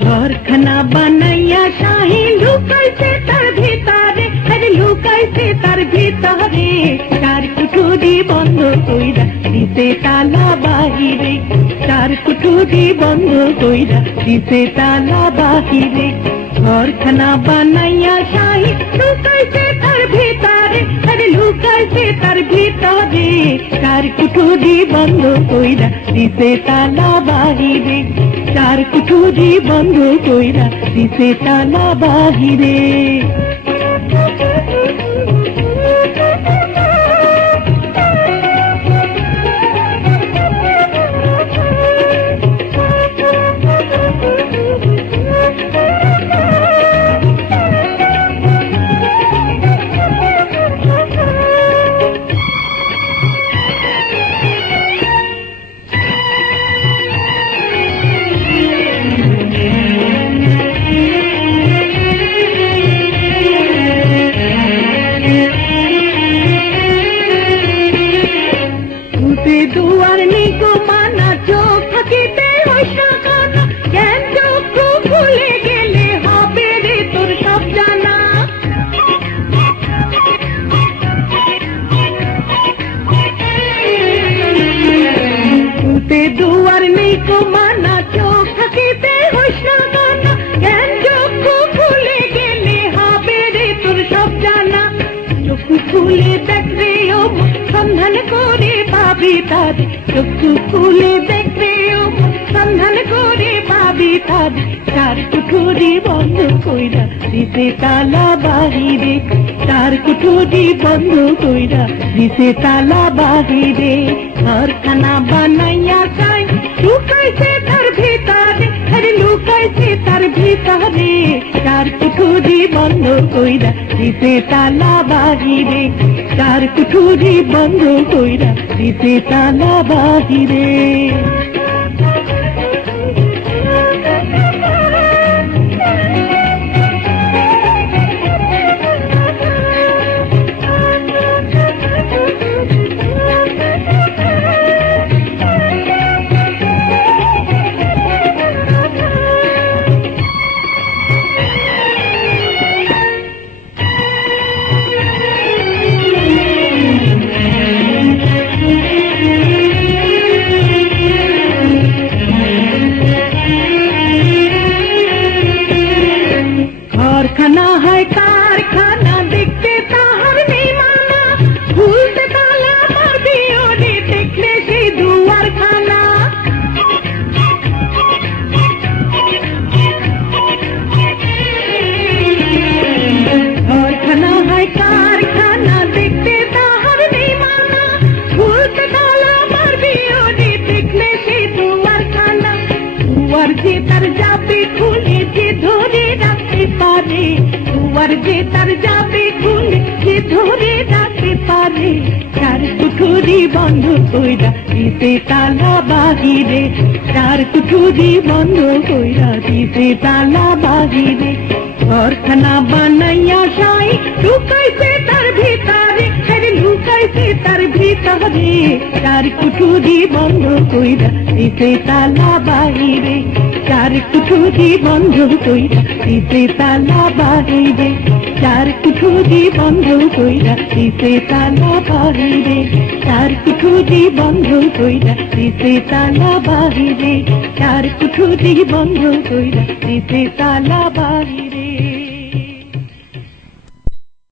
ঘরখানা বানাইয়া শাহী লুকাইছে তার ভিতরে, আরে লুকাইছে তার ভিতরে, চার কুঠুরি বন্ধ কইরা দিছে তালা বাহিরে, চার কুঠুরি বন্ধ কইরা দিছে তালা বাহিরে। ঘরখানা বানাইয়া শাহী লুকাইছে তার ভিতরে, আরে লুকাইছে তার ভিতরে, চার কুঠুরি বন্ধ কইরা দিছে তালা বাহিরে, চার কুঠুরি বন্ধ কইরা দিছে তালা বাহিরে। দুয়ার নিকো মানা চোখ থাকিতে হইসাকানা, জ্ঞান চক্ষু ভুলে গেলে হবে রে তোর সব জানা। দুয়ার নিকো মানা চোখ থাকিতে হইসাকানা, জ্ঞান চক্ষু ভুলে গেলে হবে রে তোর সব জানা। চক্ষু খুলে দেখবে ও সন্ধান করে পাবি তারে, চক্ষু খুলে দেখবে ও সন্ধান করে পাবি তারে, চার কুঠুরি বন্ধ কইরা দিছে তালা বাহিরে, চার কুঠুরি বন্ধ কইরা দিছে তালা বাহিরে। ঘরখানা বানাইয়া চাই লুকাইছে তার ভিতরে, আরে লুকাইছে তার ভিতরে, চার কুঠুরি বন্ধ কইরা দিছে তালা বাহিরে, চার কুঠুরি বন্ধ কইরা দিছে তালা বাহিরে। ঘরখানা হয় কারখানা, দেখতে তাহার নেই মানা, ভুলতে তালা মারবি ওরে দেখলে সেই দুয়ারখানা। ঘরখানা হয় কারখানা, দেখতে তাহার নেই মানা, ভুলতে তালা মারবি ওরে দেখলে সেই দুয়ারখানা। দুয়ার যে তার যাবে খুলে যে ধরে রাখতে পারে, দুয়ার যে তার যাবে খুলে যে ধরে রাখতে পারে, চার কুঠুরি বন্ধ কইরা দিছে তালা বাহিরে, চার কুঠুরি বন্ধ কইরা দিছে তালা বাহিরে। ঘরখানা বানাইয়া শাই লুকাইছে তার ভিতরে, আরে লুকাইছে তার ভিতরে, চার কুঠুরি বন্ধ কইরা দিছে তালা বাহিরে, চার কুঠুরি বন্ধ কইরা দিছে তালা বাহিরে, চার কুঠুরি বন্ধ কইরা দিছে তালা বাহিরে, চার কুঠুরি বন্ধ কইরা দিছে তালা বাহিরে, চার কুঠুরি বন্ধ কইরা দিছে তালা বাহিরে।